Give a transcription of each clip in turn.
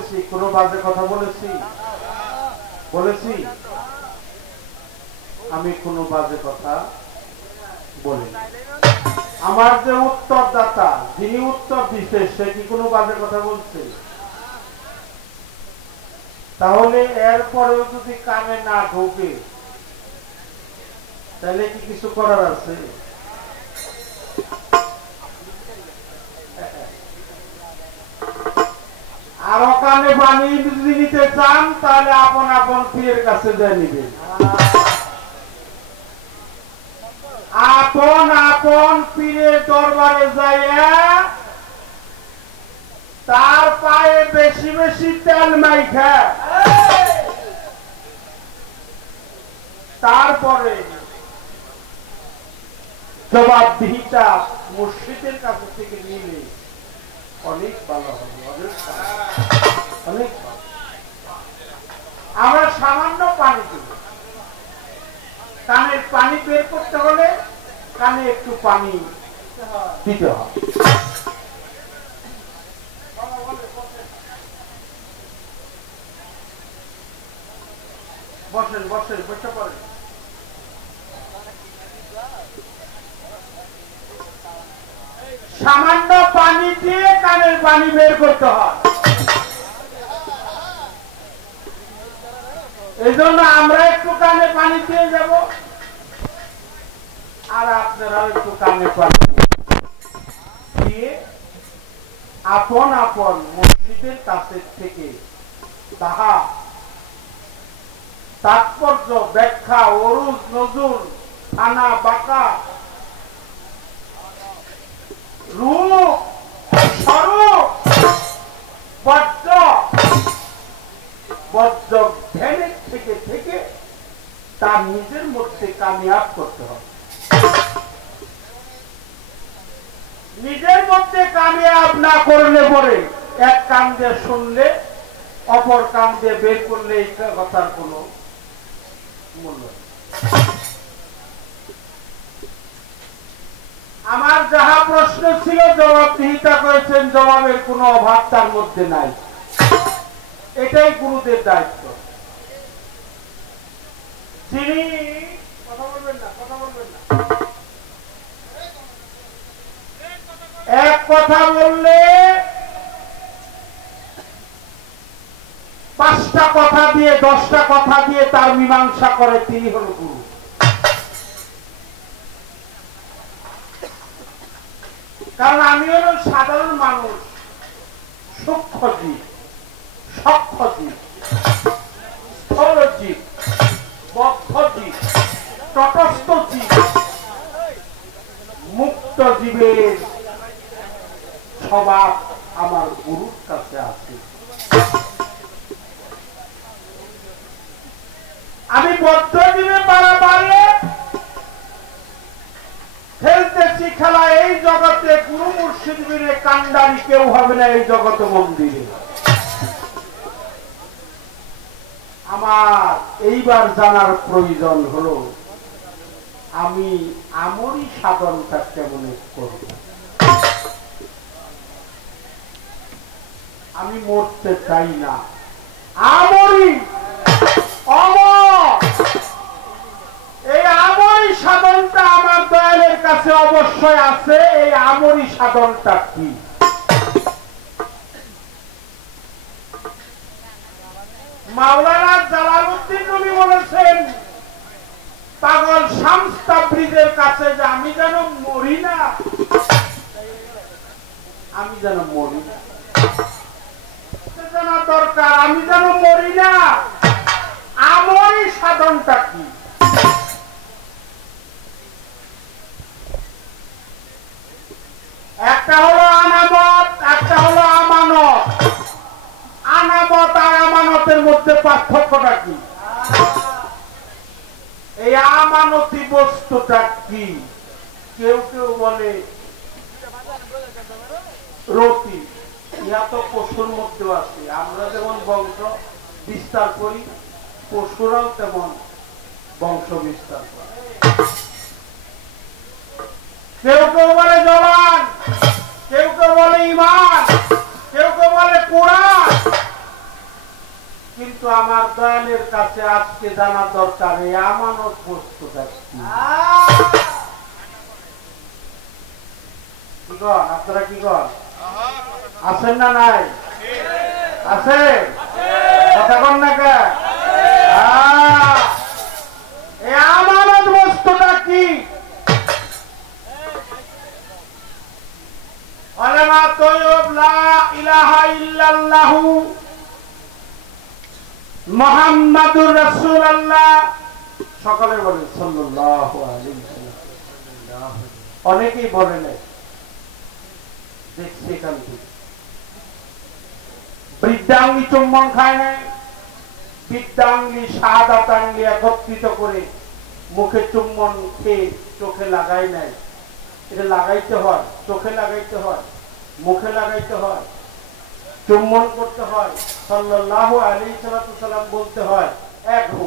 বলেছি? কোনো বাজে কথা বলেছি? বলেছি? আমি কোনো বাজে কথা বলি? আমার যে উত্তরদাতা, যিনি উত্তর দিচ্ছে, সে কি কোনো বাজে কথা বলছে? তাহলে এরপরেও যদি কানে না ঢোকে, তাহলে কি কিছু করার আছে? আরো কানে পানি যদি নিতে চান, তাহলে আপন আপন পীরের কাছে দিয়ে নিবেন। আপন আপন পীরের দরবারে যাইয়া তার পায়ে বেশি বেশি তেল মাইখা তারপরে জবাবদিহিটা মুর্শিদের কাছ থেকে নিলে অনেক ভালো হবে, অনেক অনেক ভালো। আমরা সামান্য পানি দেব, কানের পানি বের করতে হলে কানে একটু পানি দিতে হবে। বসেন বসেন, বসে পড়েন। সামান্য পানি দিয়ে কানের পানি বের করতে হয়। এই জন্য আমরা একটু কানে পানি দিয়ে যাব, আর আপনারাও একটু কানে পানি দিয়ে আপন আপন মসজিদের কাছে থেকে তাহা তাৎপর্য, ব্যাখ্যা, অরুজ, নজুল, থানা, বাঁকা, রূপ, স্বরূপ, বজ্র ধ্যানের থেকে থেকে তার নিজের মধ্যে কামিয়াব করতে হবে। নিজের মধ্যে কামিয়াব না করলে পরে এক কান দিয়ে শুনলে অপর কান দিয়ে বের করলে এই কথার কোন মূল্য। আমার যাহা প্রশ্ন ছিল জবাবদিহিতা করেছেন, জবাবের কোনো অভাব তার মধ্যে নাই। এটাই গুরুদের দায়িত্ব। যিনি কথা বলবেন না, কথা বলবেন না, এক কথা বললে 5টা কথা দিয়ে 10টা কথা দিয়ে তার মীমাংসা করে, তিনি হল গুরু। কারণ আমি হল সাধারণ মানুষ, সূক্ষ্ম জীব, সূক্ষ্ম জীব, স্থূল জীব, বদ্ধ জীব, তটস্থ জীব, মুক্ত জীবের স্বভাব আমার গুরুর কাছে আছে। আমি বদ্ধ জীবে পারা পারে খেলতেছি খেলা এই জগতে, গুরু মুর্শিদ বিনে কান্ডারি কেউ হবে না এই জগত মন্দিরে। আমার এইবার জানার প্রয়োজন হলো আমি আমরি সাধনটা কেমন করব। আমি মরতে চাই না, আমরি অমর, এই আমরি সাধনটা আমার দয়ালের কাছে অবশ্যই আছে। এই আমরি সাধনটা কি? মাওলানা জালালউদ্দিন রুমি বলেছেন পাগল শামস তাবরিজের কাছে যে আমি যেন মরি না, আমি যেন মরি না, জানা দরকার, আমি যেন মরি না। আমরি সাধনটা কি? একটা হলো আনামত, একটা হলো আমানত। আনামত আর আমানতের মধ্যে পার্থক্যটা কি? এই আমানতি বস্তুটা কি? কেউ কেউ বলে রতি, ইহা তো পশুর মধ্যে আছে। আমরা যেমন বংশ বিস্তার করি, পশুরাও তেমন বংশ বিস্তার করে। কেউ কেউ বলে জবান, কেউ কেউ বলে ইমান, কেউ কেউ বলে কোরআন, কিন্তু আমার দয়ালের কাছে আজকে জানা দরকার এই আমানত বস্তুটা কি। আপনারা কি কর আছেন না নাই? আছে কথা কন না কে? এই আমানত বস্তুটা কি? কালেমা তয়্যব লা ইলাহা ইল্লাল্লাহু মুহাম্মাদুর রাসূলুল্লাহ। সকলে বলেন সাল্লাল্লাহু আলাইহি ওয়াসাল্লাম। অনেকেই বলে নাই, দেখছি এখান থেকে বৃদ্ধাঙ্গি চুম্বন খায় নাই, বৃদ্ধাঙ্গি শাহাদাত আঙ্গি একত্রিত করে মুখে চুম্বন খেয়ে চোখে লাগাই নাই। এটা লাগাইতে হয়, চোখে লাগাইতে হয়, মুখে লাগাইতে হয়, চুম্বন করতে হয়, সাল্লাল্লাহু আলাইহি সাল্লাম বলতে হয় এক হু।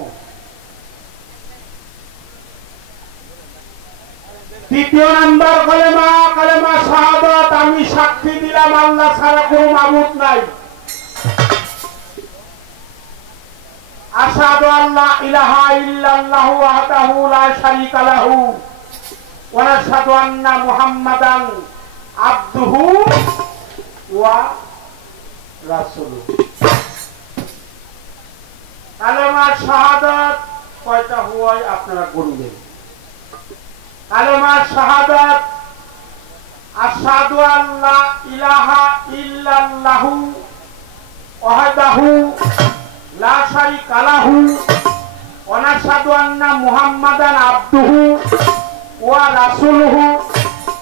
তৃতীয় নাম্বার কালেমা, কালেমা শাহাদাত, আমি সাক্ষী দিলাম আল্লাহ ছাড়া কোনো মাবুদ নাই। আশহাদু আল্লা ইলাহা ইল্লাল্লাহু ওয়াহদাহু লা শারীকা লাহু ওয়া আশহাদু আন্না মুহাম্মাদান আবদুহু ওয়া রাসূলুহু। কালেমা শাহাদাত কয়টা হয় আপনারা গুনবেন। কালেমা শাহাদাত আশহাদু আল্লা ইলাহা ইল্লাল্লাহু ওয়াহদাহু লা শারীকা লাহু ওয়া আশহাদু আন্না মুহাম্মাদান আবদুহু ওয়া রাসূলুহু।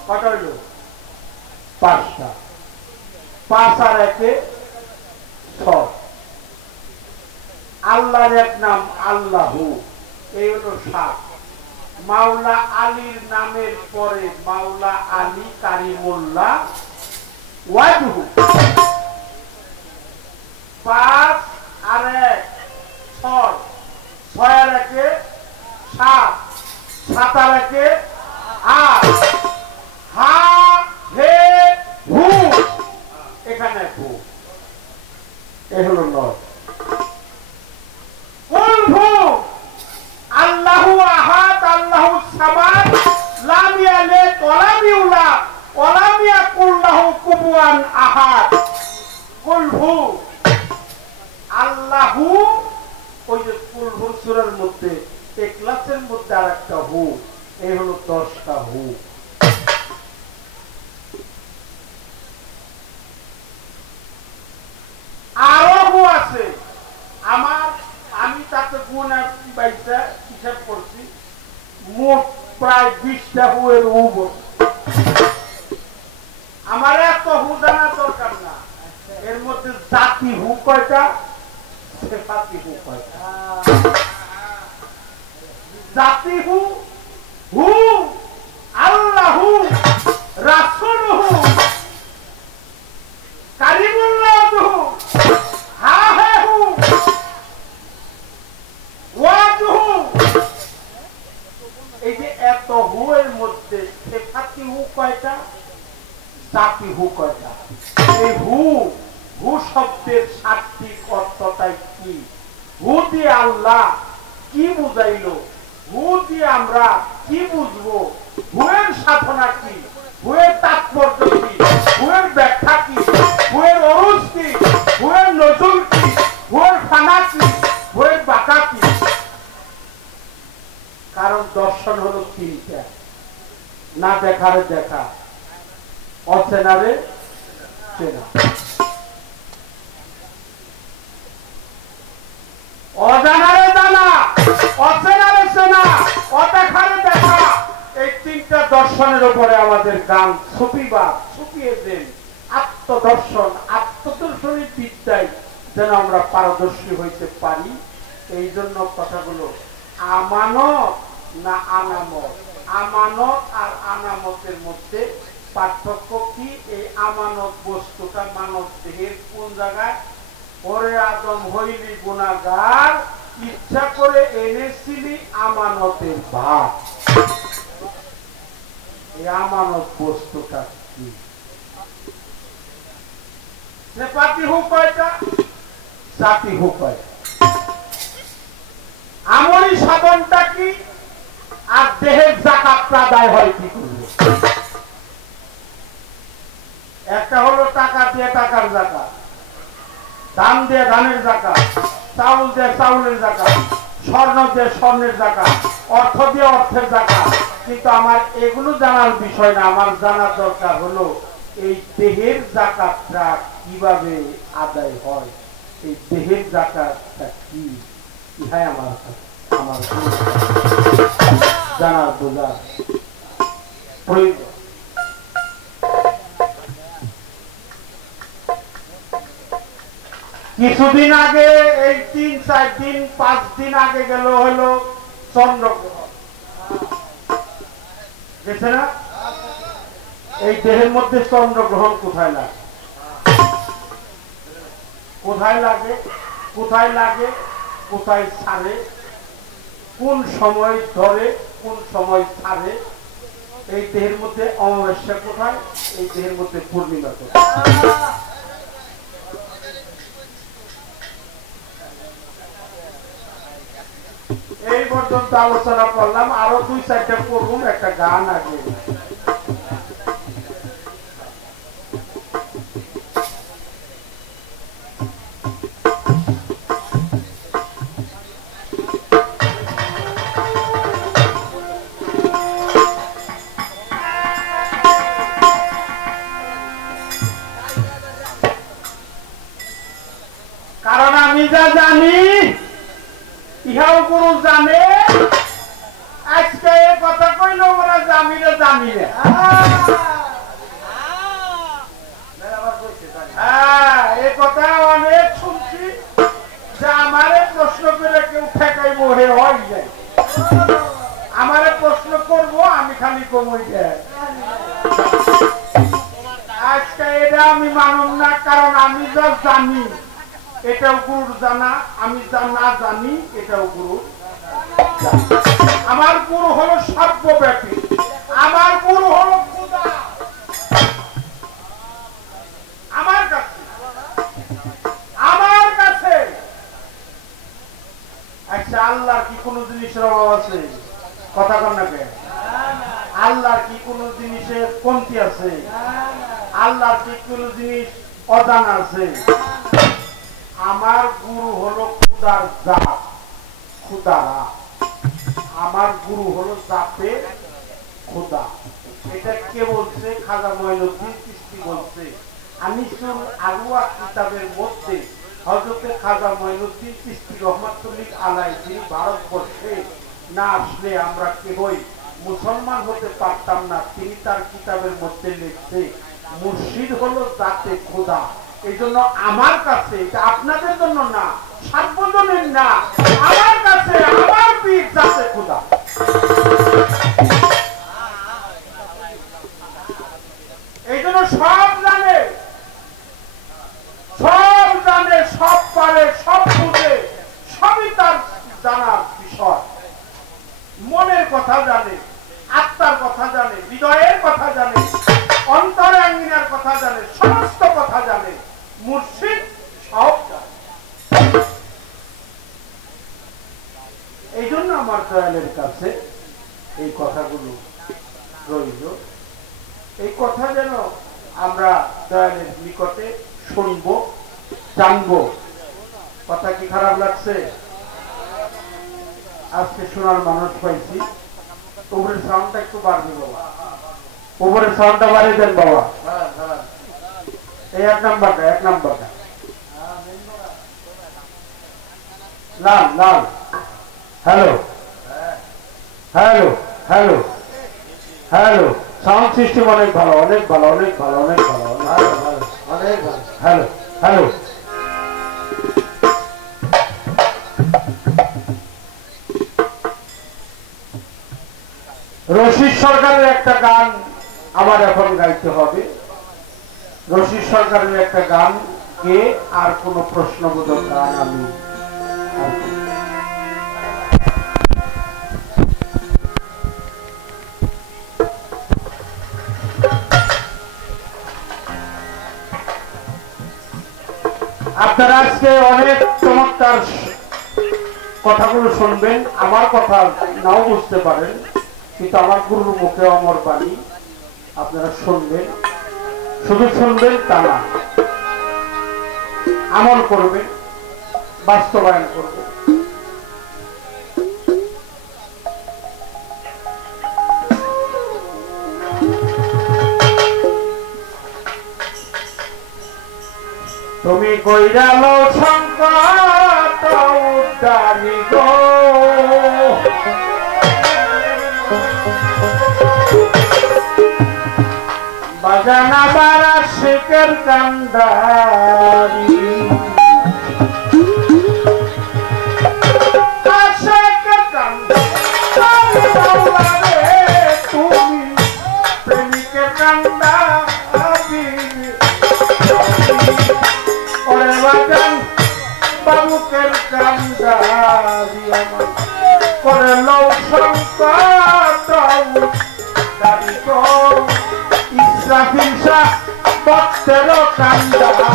কত হইল? পাঁচটা। পাঁচ আর একে ছয়। আল্লাহর এক নাম আল্লাহু, এই হলো সাত। মাওলা আলীর নামের পরে মাওলা আলী কারিমুল্লাহ ওয়াজহু। পাঁচ আর এক ছয়, ছয় আর একে সাত, সাত আর একে আট। হা হে হু, এখানে হু, এ হলো নয়। কুল হু আল্লাহু আহাদ আল্লাহু সামাদ লাম ইয়ালিদ ওয়া লাম ইউলাদ ওয়া লাম ইয়াকুল লাহু কুফুয়ান আহাদ। কুল হু আল্লাহু, ওই যে কুল হু সূরার মধ্যে ইখলাসের মধ্যে আরেকটা হু, এই হলো 10টা হু। আরো হু আছে আমার, আমি তাতে গুণা বাইটা হিসাব করছি, মোট প্রায় 20টা হুয়ের হু বসে। আমার এত হু জানা দরকার না। এর মধ্যে জাতি হু কয়টা, সিফাতি হু কয়টা। জাতি হু, হু আল্লাহু রাসূলুহু কালিমুল্লাহু হা হে হু ওয়াজহু। এই যে এত হু এর মধ্যে সিফাতি হু কয়টা, জাতি হু কয়টা। এই হু, হু শব্দের শাব্দিক অর্থটাই কি? হু দিয়ে আল্লাহ কি বুঝাইলো, হু দিয়ে আমরা কি বুঝবো, হুয়ের সাধনা কি, হুয়ের তাৎপর্য কি, হুয়ের ব্যাখ্যা কি, হুয়ের অরুজ কি, হুয়ের নজুল কি, হুয়ের ফানা কি, হুয়ের বাঁকা কি। কারণ দর্শন হলো তিনটা, না দেখারে দেখা, অচেনারে চেনা, অজানারে জানা, অচেনারে চেনা, অদেখারে দেখা। এই তিনটা দর্শনের উপরে আমাদের গান সুফিবাদ, সুফিয়েদের আত্মদর্শন, আত্মদর্শনের বিদ্যায় যেন আমরা পারদর্শী হইতে পারি। এই জন্য কথাগুলো আমানত না আনামত, আমানত আর আনামতের মধ্যে পার্থক্য কি? এই আমানত বস্তুটা মানব দেহের কোন জায়গায়? ওরে আদম হইলি গুনাহগার, ইচ্ছা করে এনেছিলি আমানতের ভাগ। এই আমানত বস্তুটা কি? সিফাতি হু কয়টা, জাতি হু কয়টা। সাধনটা কি আর দেহের যাকাতটা আদায় হয় কি করবে? একটা হলো টাকা দিয়ে টাকার যাকাত, ধান দিয়ে ধানের যাকাত, চাউল দিয়ে চাউলের যাকাত, স্বর্ণ দিয়ে স্বর্ণের যাকাত, অর্থ দিয়ে অর্থের যাকাত। কিন্তু আমার এগুলো জানার বিষয় না, আমার জানার দরকার হলো এই দেহের যাকাতটা কিভাবে আদায় হয়, এই দেহের যাকাতটা কি, ইহাই আমার জানার বোঝার প্রয়োজন। কিছুদিন আগে এই 3-4 দিন 5 দিন আগে গেল হলো চন্দ্রগ্রহণ, গেছে না? এই দেহের মধ্যে চন্দ্রগ্রহণ কোথায় লাগে, কোথায় লাগে, কোথায় লাগে, কোথায় ছাড়ে, কোন সময় ধরে, কোন সময় ছাড়ে? এই দেহের মধ্যে অমাবস্যা কোথায়, এই দেহের মধ্যে পূর্ণিমা কোথায়? এই পর্যন্ত আলোচনা করলাম, আরো 2-4টা করুন, একটা গান আগে। কারণ আমি যা জানি ইহাও গুরু জানে। আজকে এ কথা কইল ওরা জানি না, জানি না। এ কথা অনেক শুনছি যে আমারে প্রশ্ন করে কেউ ঠেকাই মোহে হয় যায়, আমারে প্রশ্ন করবো আমি খালি কমই যায়। আজকে এটা আমি মানব না, কারণ আমি যা জানি এটাও গুরুর জানা, আমি যা না জানি এটাও গুরু। আমার গুরু হলো সর্বব্যাপী, আমার গুরু হলো খোদা আমার কাছে, আমার কাছে। আচ্ছা, আল্লাহর কি কোন জিনিসের অভাব আছে? কথা কন না কেন? আল্লাহর কি কোন জিনিসের কমতি আছে? আল্লাহর কি কোন জিনিস অজানা আছে? আমার গুরু হলো খুদার জাত, খুদারা। আমার গুরু হলো জাতে খুদা। এটা কে বলছে? খাজা মঈনুদ্দিন চিশতি বলছে। আনিসুল আরওয়াহ কিতাবের মধ্যে হযরতে খাজা মঈনুদ্দিন চিশতি রহমাতুল্লাহ আলাইহি, যিনি ভারতবর্ষে না আসলে আমরা কেউই মুসলমান হতে পারতাম না, তিনি তার কিতাবের মধ্যে লিখছে মুর্শিদ হলো জাতে খুদা। এই জন্য আমার কাছে, এটা আপনাদের জন্য না, সার্বজনীন না, আমার কাছে আমার পীর জাতে খুদা। এই জন্য সব জানে, সব জানে, সব পারে, সব বুঝে, সবই তার জানার বিষয়। মনের কথা জানে, আত্মার কথা জানে, হৃদয়ের কথা জানে, অন্তরাঙ্গিনার কথা জানে, সমস্ত কথা জানে। মুর্শিদ সব জানে। এই জন্য আমার দয়ালের কাছে এই কথাগুলো রইল। এই কথা যেন আমরা দয়ালের নিকটে শুনবো, জানবো। কথা কি খারাপ লাগছে? আজকে শোনার মানুষ পাইছি। উপরের সাউন্ডটা একটু বাড়বে বাবা, উপরের সাউন্ডটা বাড়িয়ে দেন বাবা। এই 1 নাম্বারটা, 1 নাম্বারটা লাল লাল। Hello hello hello hello, sound system অনেক ভালো, অনেক ভালো, অনেক ভালো, অনেক ভালো, অনেক ভালো, অনেক ভালো। Hello hello. রশিদ সরকারের একটা গান আমার এখন গাইতে হবে। রশিদ সরকারের একটা গান কে আর কোন প্রশ্নবোধক গান আমি আপনারা আজকে অনেক চমৎকার কথাগুলো শুনবেন, আমার কথা নাও বুঝতে পারেন, কিন্তু আমার গুরুর মুখে অমর বাণী আপনারা শুনবেন। শুধু শুনবেন তা না, আমল করবেন, বাস্তবায়ন করবেন। তুমি কইরালো সংকট উদ্ধারি গো, বাজানা বারা শেখের কান্দারি, শেখের কান্দারি তুমি প্রেমিকের কান্দারি, ওরে বাজান বাবুকের কান্দারি আমার করে লও সংকট উদ্ধারি গো, ইসরাফিল শাহ ভক্তের কান্দারি।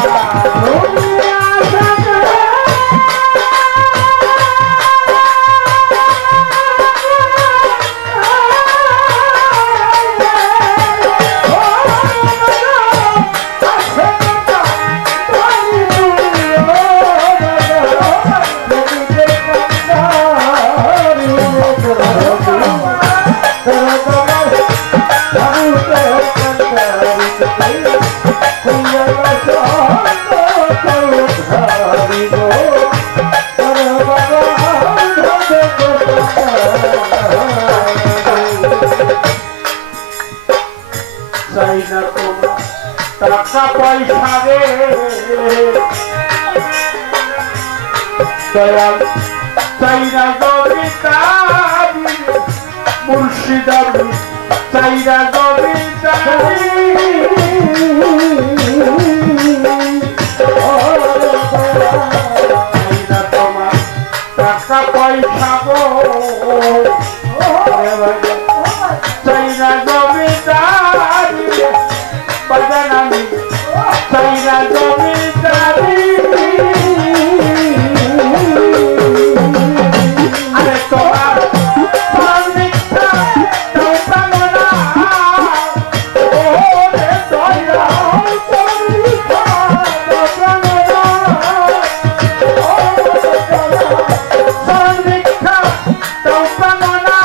চাই না তোমার টাকা পয়সা রে দয়াল, চাই না জমিদারি মুর্শিদারি, চাই না জমিদারি, চাই না তোমার টাকা পয়সা গো, চাই না জমিদারি বাজান আমি, চাই না জমিদারি, আরে তোমার মিথ্যা প্রাণনা ওরে দয়া মিথ্যা প্রাণনা মিথ্যা প্রাণনা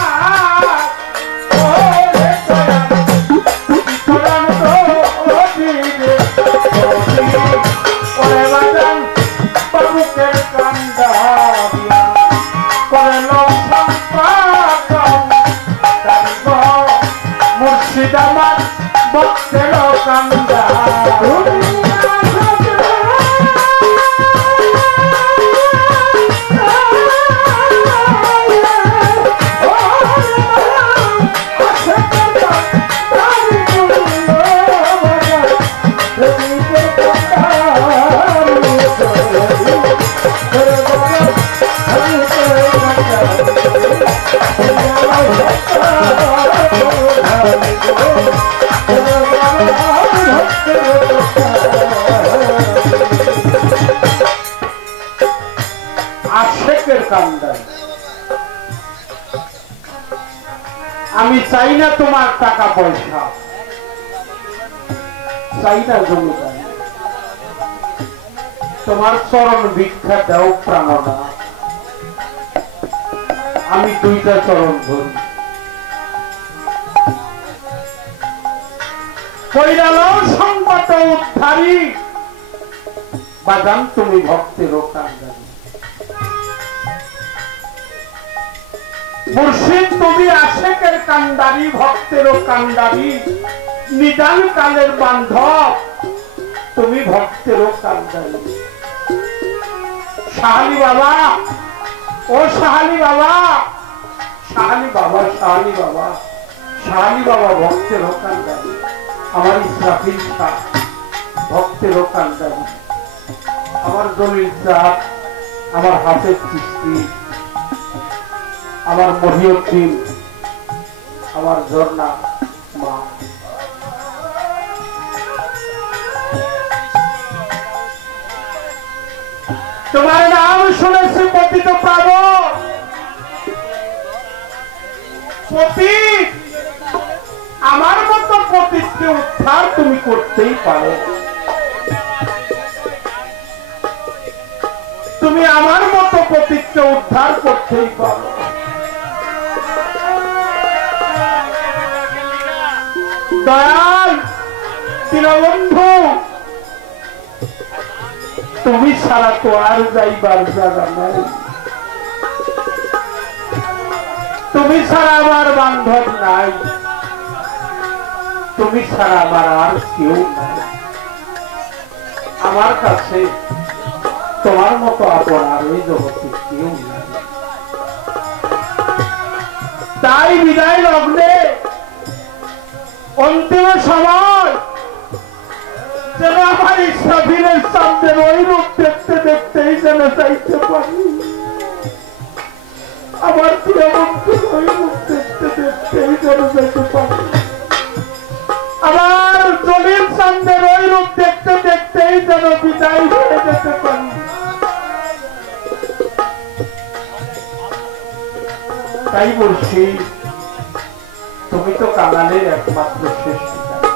মুর্শিদাবাদ ভক্তের কান্দারি। আমি চাই না তোমার টাকা পয়সা, চাই না জমিদার, তোমার চরণ ভিক্ষা দাও প্রাণনা, আমি দুইটা চরণ ধরি। কইরালো সংকট উদ্ধারি বাজান তুমি ভক্তের কান্দারি, মুর্শিদ তুমি আশেকের কান্দারি, ভক্তের কান্দারি, নিদান কালের বান্ধব তুমি ভক্তের কান্দারি। শাহালি বাবা, ও শাহালি বাবা, শাহালি বাবা, শাহালি বাবা, শাহালি বাবা ভক্তের কান্দারি, আমার ইসরাফিল শাহ ভক্তের কান্দারি, আমার দলিল চাঁদ, আমার হাফেজ চিশতি, আমার মহিউদ্দিন, আমার ঝর্ণা মা, তোমার নাম শুনেছি পতিত পাবন, পতিত, আমার মতো পতিতকে উদ্ধার তুমি করতেই পারো। তুমি আমার মতো পতিতকে উদ্ধার করতেই পারো। দয়াল দীনবন্ধু, তুমি ছাড়া তো আর যাইবার জায়গা নাই। তুমি ছাড়া আমার বান্ধব নাই, তুমি ছাড়া আমার আর কেউ নাই। আমার কাছে তোমার মতো আপন আর এই জগতে কেউ নাই। তাই বিদায় লগ্নে অন্তিম সময় যেন আমার ইসরাফিলের সামনে ওই রূপ দেখতে দেখতেই যেন চাইতে পারি, আমার প্রিয় বন্ধু ওই রূপ দেখতে দেখতেই যেন যেতে পারি, আমার জমির সামনে ওই রূপ দেখতে দেখতেই যেন বিদায় হয়ে যেতে পারি। তাই বলছি, তুমি তো কাঙালের একমাত্র শেষ ঠিকানা,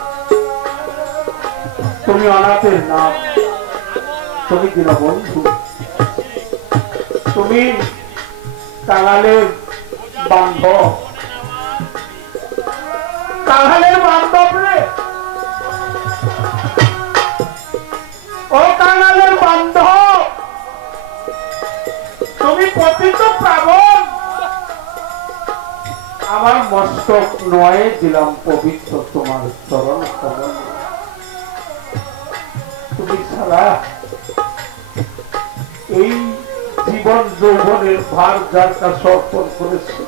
তুমি অনাথের নাম, তুমি দীনবন্ধু, তুমি কাঙালের বান্ধব। কাঙালের বান্ধব রে, ও কাঙালের বান্ধব, তুমি পতিত প্রাবণ। আমার মস্তক নয় দিলাম পবিত্র তোমার চরণ কমল। তুমি ছাড়া এই জীবন যৌবনের ভার যার কাছে অর্পণ করেছে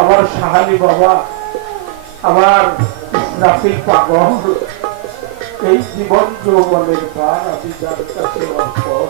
আমার সাহালি বাবা, আমার ইসরাফিল পাগল, এই জীবন যৌবনের ভার আমি যার কাছে অর্পণ।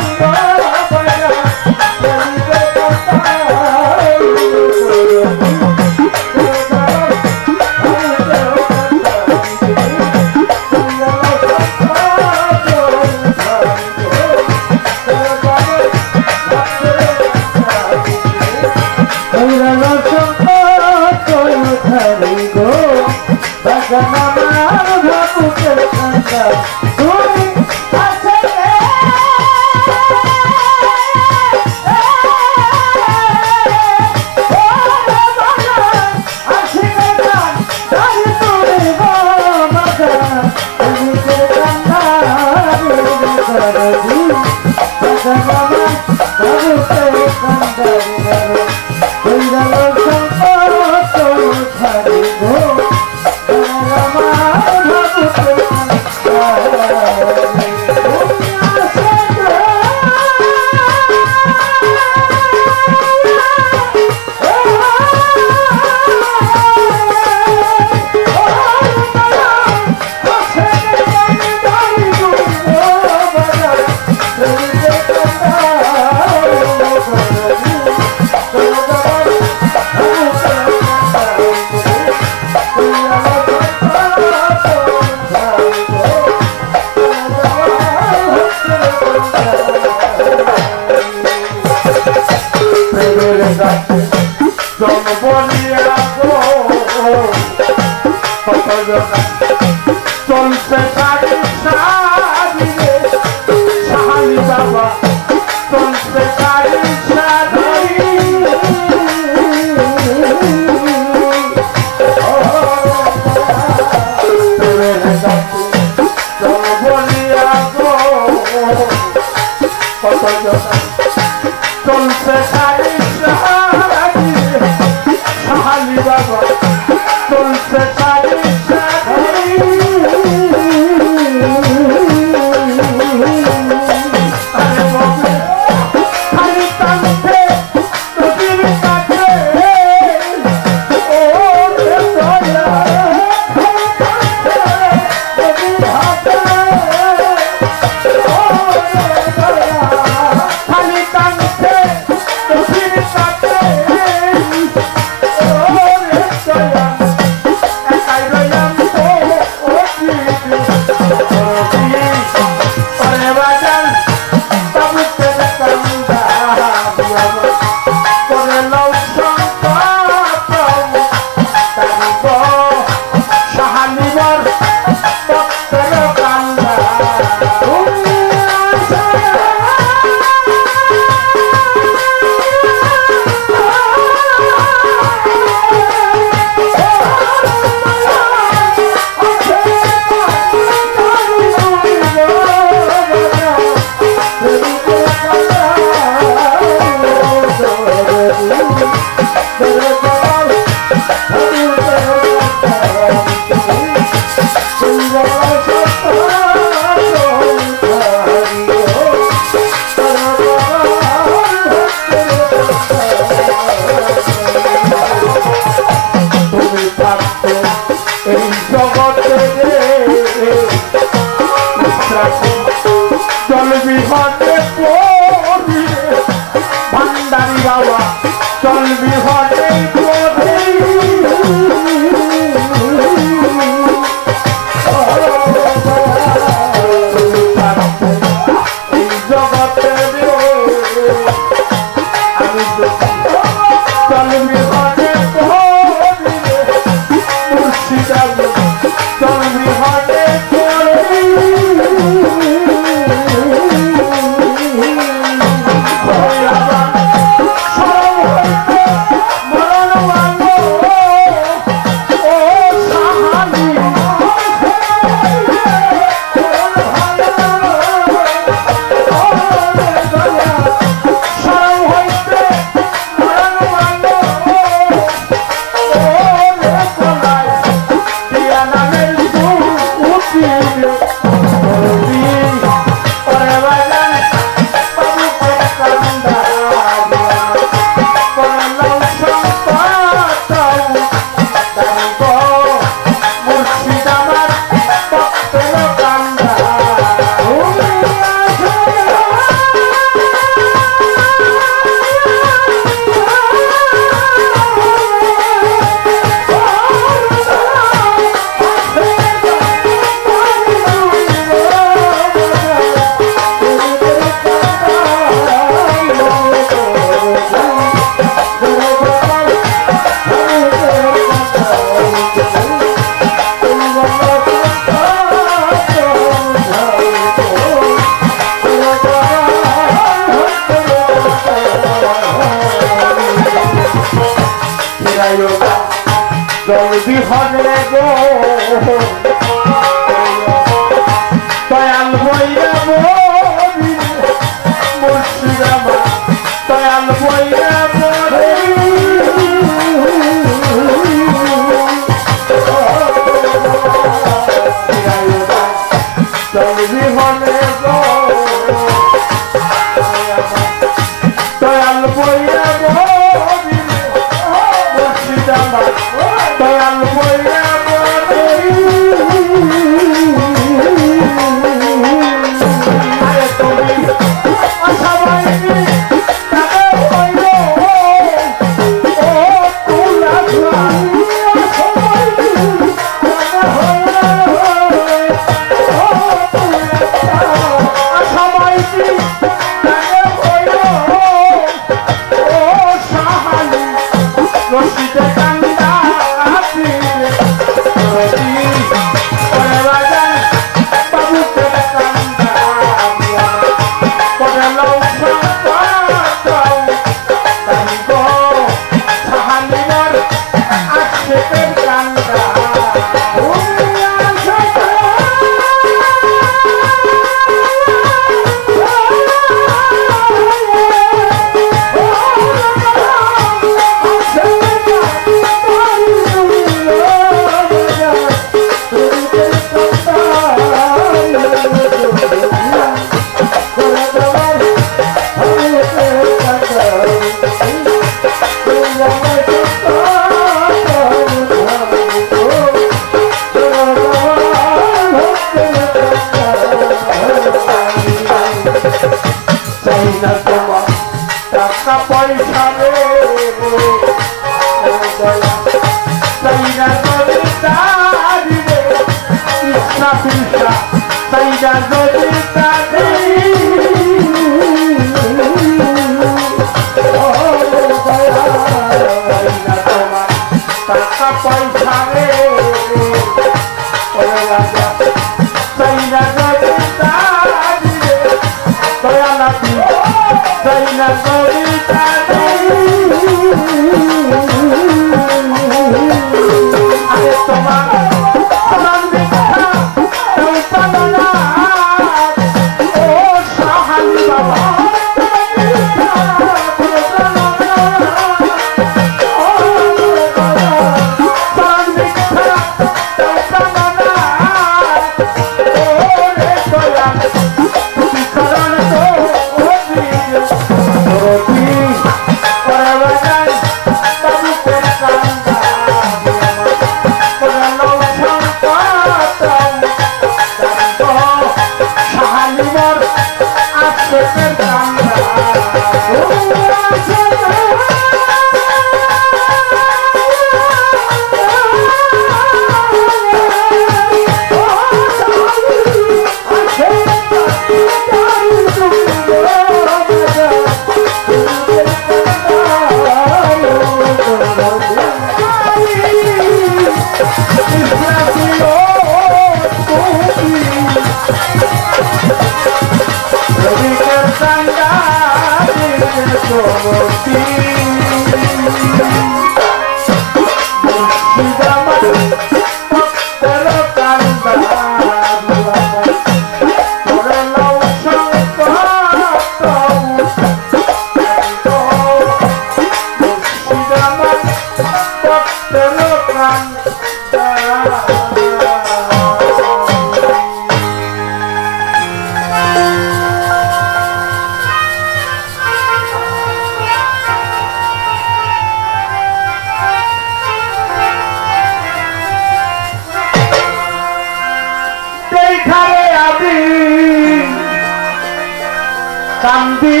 কান্দি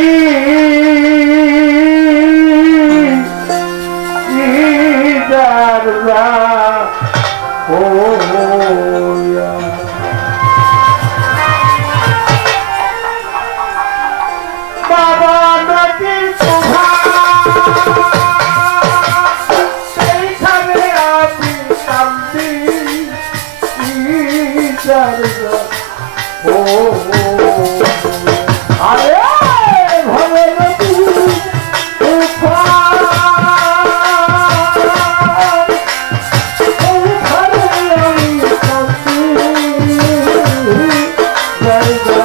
ইজাররা ওয়া বাবা নদীর শোভা সেইখানে আমি কান্দি ইজাররা ও আরে ভবে নদী উফান ওখানে আমি কান্দি জায়গা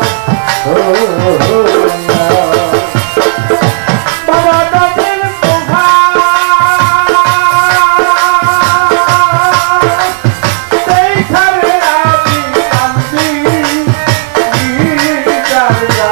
বাবা নদীর শোভা সেইখানে আমি কান্দি জায়গা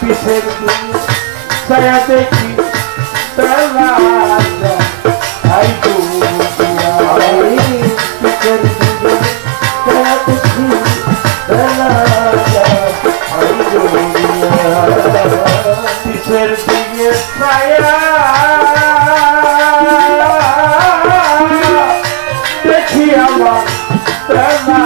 পিছের দিন ছায়া দেখি বেলা আই পিছের দিকে ছায়া দেখি বেলা পিছের দিকে ছায়া দেখি আমার বেলা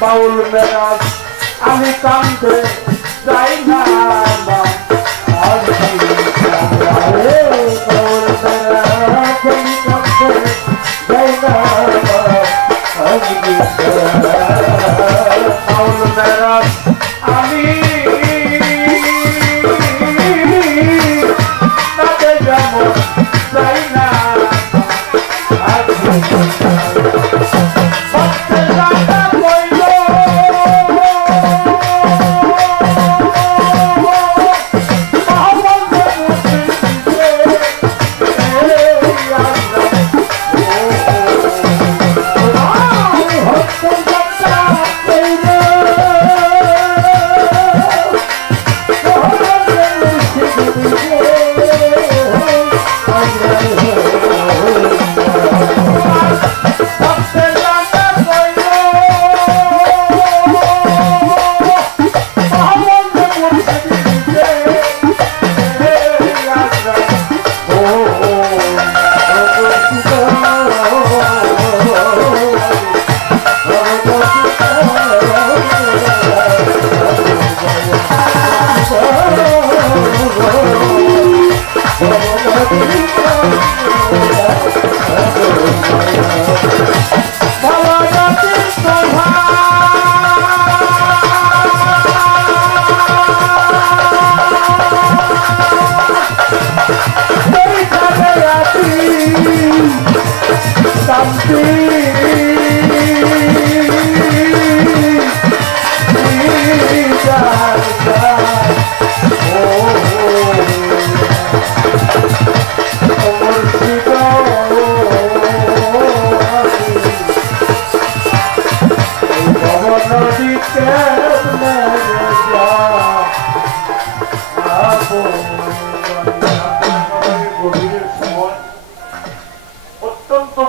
বাউল মেরাজ আমি কান্দে যাই না বাউল মেরাজ আমি কান্দে যাই না বাউল মেরাজ আমি তাতে যাব যাই না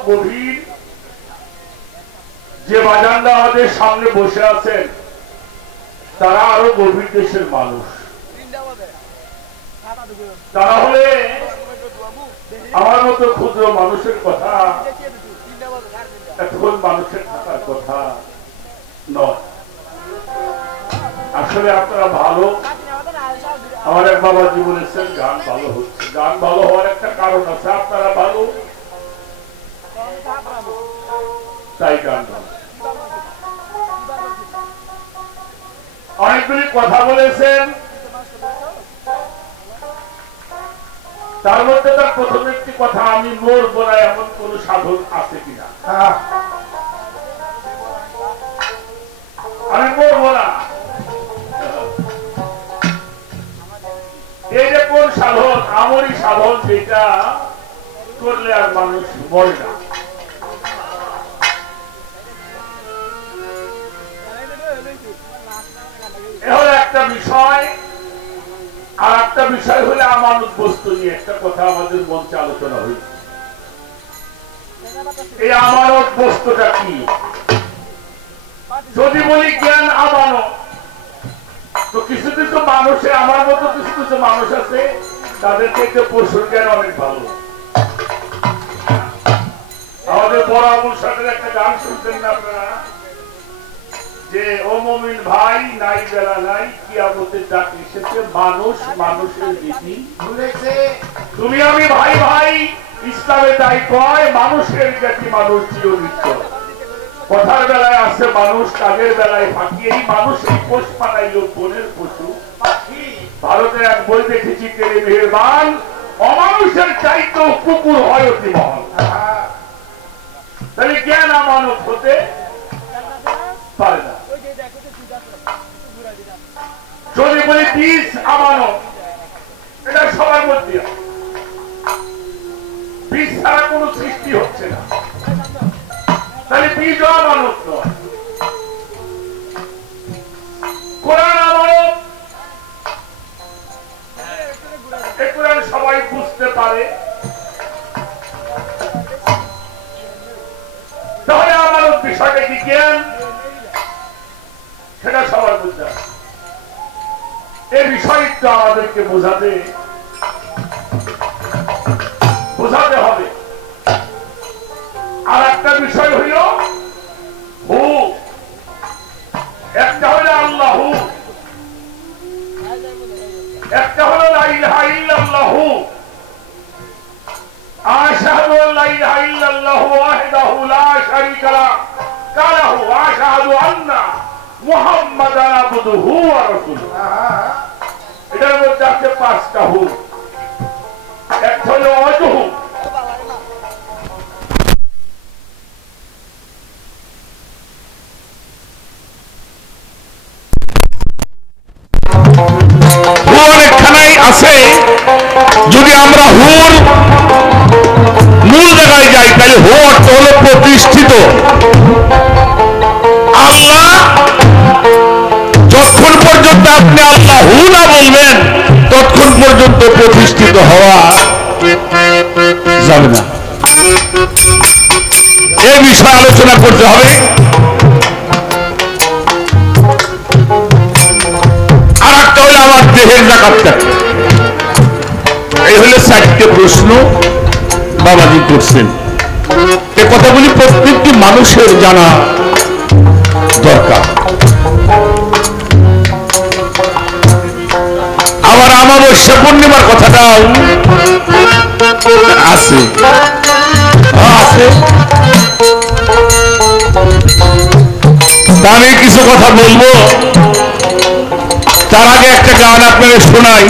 গভীর যে বাজানরা আমাদের সামনে বসে আছেন তারা আরো গভীর দেশের মানুষ। তারা হলে আমার মতো ক্ষুদ্র মানুষের কথা এতক্ষণ মানুষের থাকার কথা নয়। আসলে আপনারা ভালো, আমার এক বাবাজি বলেছেন গান ভালো হচ্ছে। গান ভালো হওয়ার একটা কারণ আছে, আপনারা ভালো তাই গান ভালো। অনেকগুলি কথা বলেছেন, তার মধ্যে তার প্রথম একটি কথা, আমি মরব না এমন কোন সাধন আছে কিনা। আমি মরব না, এই যে কোন সাধন, আমারই সাধন যেটা করলে আর মানুষ মরে না। একটা বিষয়, আর একটা বিষয় হলে আমানত বস্তু নিয়ে একটা কথা আমাদের মঞ্চে আলোচনা হয়েছে। এই আমানত বস্তুটা কি? যদি বলি জ্ঞান আমানত, তো কিছু কিছু মানুষে আমার মতো কিছু কিছু মানুষ আছে তাদের থেকে পশুর জ্ঞান অনেক ভালো। আমাদের বড় আবুল সাহেবের একটা গান শুনছেন না আপনারা, যে ও মুমিন ভাই নাই বেলা নাই কিয়ামতের ডাক এসেছে, মানুষ মানুষের বিধি ভুলেছে। তুমি আমি ভাই ভাই ইসলামে তাই কয়, মানুষের জাতি মানুষ চিরনিত্য। কথার বেলায় আছে মানুষ, কাজের বেলায় ফাঁকি। এই মানুষ এই পোষ পানাইল বনের পশু পাখি। ভারতের এক বই দেখেছি, তেরে মেহেরবান অমানুষের চাইতেও কুকুর হয় অতি মহান। তাহলে জ্ঞান আমানত হতে পারে না। যদি বলি বীজ আমানত, এটা সবার মধ্যে বীজ ছাড়া কোন সৃষ্টি হচ্ছে না, তাহলে বীজ আমানত নয়। কোরআন আমানত, এই কোরআন সবাই বুঝতে পারে, তাহলে আমানত বিষয়টা কি জ্ঞান, সেটা সবার বুঝতে হবে। এই বিষয়টা আমাদেরকে বোঝাতে হবে। আর একটা বিষয় হইল হু, একটা হইল আল্লাহ, একটা হলো লা ইলাহা ইল্লাল্লাহু, আশহাদু আল্লা ইলাহা ইল্লাল্লাহু ওয়াহদাহু লা শারীকা লাহু ওয়া আশহাদু আন্না মুহাম্মাদান আবদুহু ওয়া রাসূলুহু। এটার মধ্যে আছে পাঁচটা হু। একটা হলো ওয়াজহু, অনেকখানাই আছে। যদি আমরা হুর মূল জায়গায় যাই, তাহলে হু অর্থ হলো প্রতিষ্ঠিত। আল্লাহ যতক্ষণ পর্যন্ত আপনি আল্লাহ হু না বলবেন, ততক্ষণ পর্যন্ত প্রতিষ্ঠিত হওয়া যাবে না। এই বিষয়ে আলোচনা করতে হবে। আর একটা হলো আমার দেহের জাকাতটা। এই হলো 4টে প্রশ্ন বাবাজি করছেন। এ কথাগুলি প্রত্যেকটি মানুষের জানা দরকার। আবার অমাবস্যা পূর্ণিমার কথাটাও আছে। আমি কিছু কথা বলবো, তার আগে একটা গান আপনাদের শোনাই।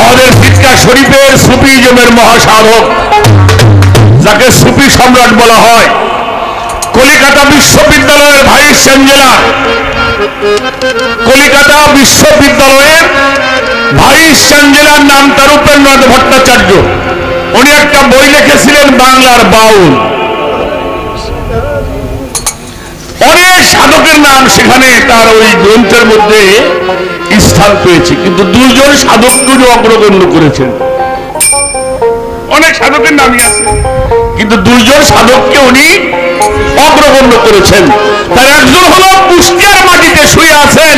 আমাদের ফিরকা শরীফের সুফিজমের মহাসাধক, যাকে সুফি সম্রাট বলা হয়, কলিকাতা বিশ্ববিদ্যালয়ের ভাইস চ্যান্সেলর, কলিকাতা বিশ্ববিদ্যালয়ের ভাইস চ্যান্সেলর নাম তার উপেন্দ্রনাথ ভট্টাচার্য। উনি একটা বই লিখেছিলেন বাংলার বাউল। অনেক সাধকের নাম সেখানে তার ওই গ্রন্থের মধ্যে স্থান পেয়েছে, কিন্তু 2জন সাধককে অগ্রগণ্য করেছেন। অনেক সাধকের নামই আছে, কিন্তু 2জন সাধককে উনি অগ্রগণ্য করেছেন। তার একজন হলো কুষ্টিয়ার মাটিতে শুয়ে আছেন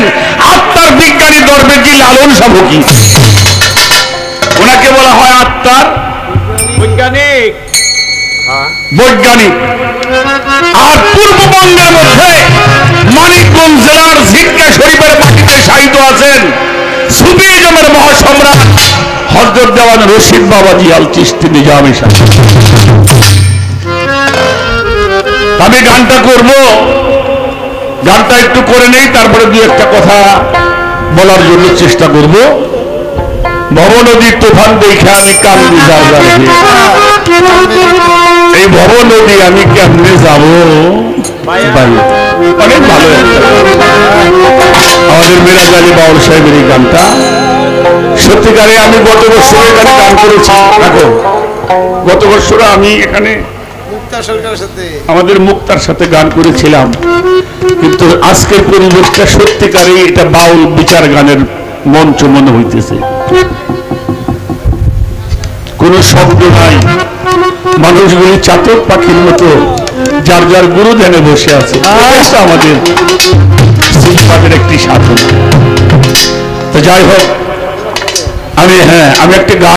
আত্মার বিজ্ঞানী দরবেজি লালন সাবকি। ওনাকে বলা হয় আত্মার বৈজ্ঞানিক। আর পূর্ববঙ্গের মধ্যে মানিকগঞ্জ জেলার ঝিটকা শরীফের মাটিতে শায়িত আছেন সুফিজমের মহাসম্রাট হযরত দেওয়ান রশিদ বাবাজি আল চিশতি নিজামী সাহেব। আমি গানটা করব, গানটা একটু করে নেই, তারপরে 2-1টা কথা বলার জন্য চেষ্টা করব। ভব নদীর তুফান দেখে আমি কান্দি যাওয়ার, এই ভব নদী আমি কেমনে যাব অনেক ভালো। আমাদের মিরাজ আলী বাউল সাহেবের এই গানটা সত্যিকারে আমি গত বছর এখানে গান করেছি। দেখো, গত বছর আমি এখানে আমাদের মুক্তার সাথে গান করেছিলাম, কিন্তু আজকের পরিবেশটা সত্যিকারে এটা বাউল বিচার গানের মঞ্চ মনে হইতেছে। কোন শব্দ নাই, মানুষগুলি চাতক পাখির মতো যার যার গুরু ধ্যানে বসে আছে। আমাদের সিলপাটের একটি সাধন। তো যাই হোক, আমি একটা গান